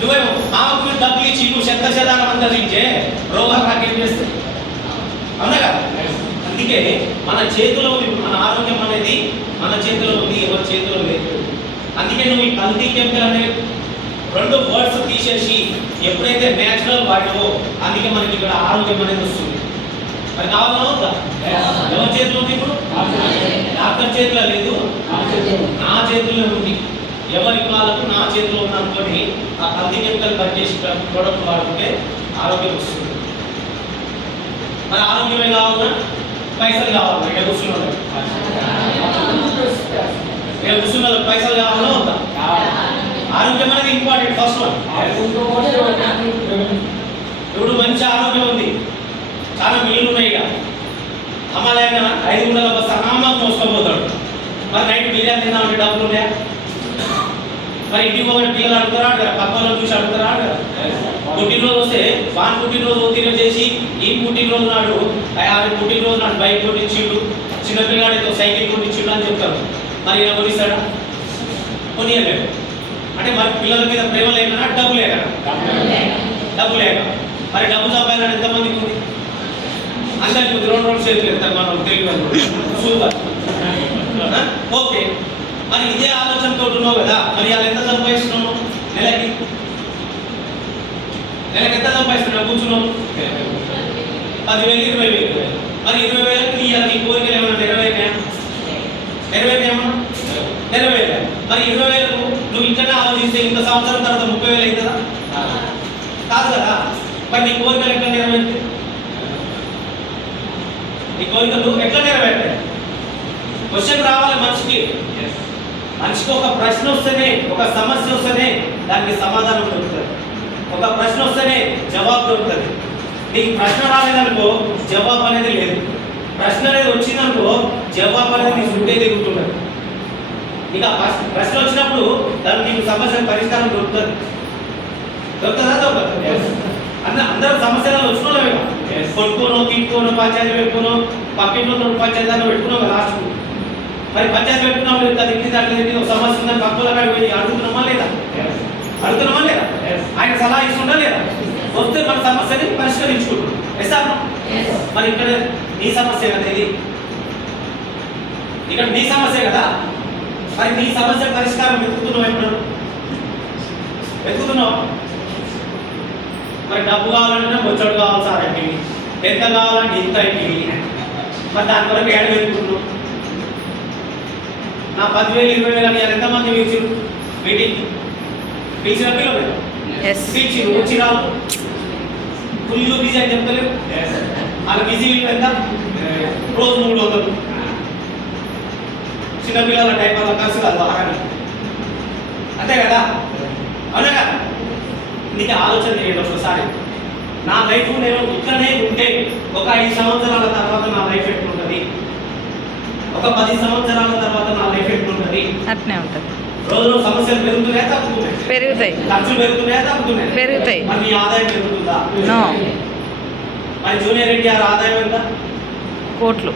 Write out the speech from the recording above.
నువ్వేమో ఆమెకు డబ్బులు ఇచ్చి నువ్వు శతశతానం అంతరించే రోగాలు నాకేం చేస్తాయి? అవునా కదా? అందుకే మన చేతిలో ఉంది, మన ఆరోగ్యం అనేది మన చేతిలో ఉంది, ఎవరి చేతిలో లేదు. అందుకే నువ్వు ఈ కల్తీ కెమికల్ అనే రెండు వర్డ్స్ తీసేసి ఎప్పుడైతే నేచురల్ వాడవో అందుకే మనకి ఇక్కడ ఆరోగ్యం అనేది వస్తుంది. మరి కావాలన్నా వద్దా? ఎవరి చేతిలో ఉంది ఇప్పుడు? డాక్టర్ చేతిలో లేదు, నా చేతిలో ఉంది. ఎవరి కాలకు నా చేతిలో ఉన్న అనుకొని ఆ కల్తీ కెమికల్ కట్ చేసి ప్రొడక్ట్ వాడుకుంటే ఆరోగ్యం వస్తుంది. మరి ఆరోగ్యమే కావాలన్నా పైసలు కావాలి. ఇక్కడ కూర్చున్నాడు, ఇక్కడ కూర్చున్న పైసలు కావాలన్నా వద్దా? ఆరోగ్యం అనేది ఇంపార్టెంట్. First one. ఇప్పుడు మంచి ఆరోగ్యం ఉంది, చాలా మిల్లులు ఉన్నాయి. ఇక అమ్మాలైనా 5 గుంటల బస్సు అనామకు మోసుకోపోతాడు. మరి నైట్ బిర్యానీ తిందామంటే డబ్బులు ఉన్నాయా? మరి ఇంటికి పోయిన పిల్లలు అడుగుతారా కదా, పక్క వాళ్ళని చూసి అడుగుతారా కదా. పుట్టినరోజు వస్తే వాన్ పుట్టినరోజు ఒత్తిడి చేసి ఈ పుట్టినరోజు నాడు పుట్టినరోజు నాడు బైక్ కొట్టించిండు, చిన్నపిల్లాడితో సైకిల్ కొట్టించిండు అని చెప్తారు. మరి ఇలా కొనిస్తాడా? కొనియలేడు. అంటే మరి పిల్లల మీద ప్రేమ లేకనా, డబ్బు లేకనా? డబ్బు లేక. మరి డబ్బు సంపాదన ఎంతమందికి ఉంది? అందరికి 2 చేతులు ఎత్తారు మనం తెలియదు. Super, okay. మరి ఇదే ఆలోచనతో ఉన్నావు కదా, మరి వాళ్ళు ఎంత సంపాదిస్తున్నావు? నెలకి ఎంత సంపాదిస్తున్నావు? కూర్చున్నావు 10,000 20,000. మరి 20,000కి నీ కోరికలు ఏమన్నా నెరవేరినాయా? నెరవేరినాయమ్మా? నెరవేరా. మరి 20,000 నువ్వు ఇంటనే ఆలోచిస్తే ఇంత సంవత్సరం తర్వాత 30,000 అవుతుందా? కాదు కదా. మరి నీ కోరికలు ఎట్లా నెరవేరుతాయి? నీ కోరికలు ఎట్లా నెరవేరుతాయి? క్వశ్చన్ రావాలి మనిషికి. మనిషికి ఒక ప్రశ్న వస్తేనే, ఒక సమస్య వస్తేనే దానికి సమాధానం దొరుకుతుంది. ఒక ప్రశ్న వస్తేనే జవాబు దొరుకుతుంది. నీకు ప్రశ్న రాలేదనుకో జవాబు అనేది లేదు. ప్రశ్న అనేది వచ్చిందనుకో జవాబు అనేది నీ చుట్టే తిరుగుతున్నది. ఇక ప్రశ్న వచ్చినప్పుడు దానికి నీకు సమస్య పరిష్కారం దొరుకుతుంది. దొరుకుతుందా? దొరకదు. అందరూ సమస్యలు వచ్చిన కొట్టుకోను, తిట్టుకోను, పంచాయతీ పెట్టుకోను, పక్కింట్లో పంచాయతీ పెట్టుకున్నావు కదా లాస్ట్. మరి పంచాయతీ పెట్టుకున్నాం లేదు, తిట్టింది అట్లా తిట్టి ఒక సమస్య ఉందని పక్కల కాడికి పోయి అడుగుతున్నామా లేదా? అడుగుతున్నామా లేదా? ఆయన సలహా ఇస్తుందా లేదా? వస్తే మన సమస్యని పరిష్కరించుకుంటున్నాం. ఎస్ఆర్? మరి ఇక్కడ నీ సమస్య కదా, ఇది ఇక్కడ నీ సమస్య కదా. మరి నీ సమస్య పరిష్కారం వెతుకుతున్నావు, ఎప్పుడు వెతుకుతున్నావు? మరి డబ్బు కావాలంటే బొచ్చడు కావాలి సార్ అంటే, ఎంత కావాలంటే ఇంత అయింది. మరి దాని వరకు ఏడ వెతుకుతున్నావు? నా 10,000 20,000 అని ఎంతమంది పిలిచారు మీటింగ్? పిలిచిన పిల్లలు పిలిచి వచ్చినారు ఫుల్ బిజీ అని చెప్తలేవు. వాళ్ళ బిజీ ఎంత? రోజు 300. చిన్నపిల్లల టైంలో కలిసి కాదు వారానికి, అంతే కదా? అవునా కదా? నీకు ఆలోచన చేయండి ఒకసారి. నా లైఫ్ నేను ఇట్లనే ఉంటే ఒక 5 సంవత్సరాల తర్వాత నా లైఫ్ ఎట్లుంటుంది, ఒక 10 సంవత్సరాల తర్వాత నా లైఫ్ ఎట్లుంటుంది? అట్నే ఉంటుంది. రోజు సమస్యలు పెరుగుతున్నాయా తగ్గుతున్నాయి? పెరుగుతాయి. ఖర్చులు పెరుగుతున్నాయా తగ్గుతున్నాయి? పెరుగుతాయి. మరి నీ ఆదాయం పెరుగుతుందా? నో. మరి జూనియర్ ఎన్టీఆర్ ఆదాయం ఎంత? కోట్లు.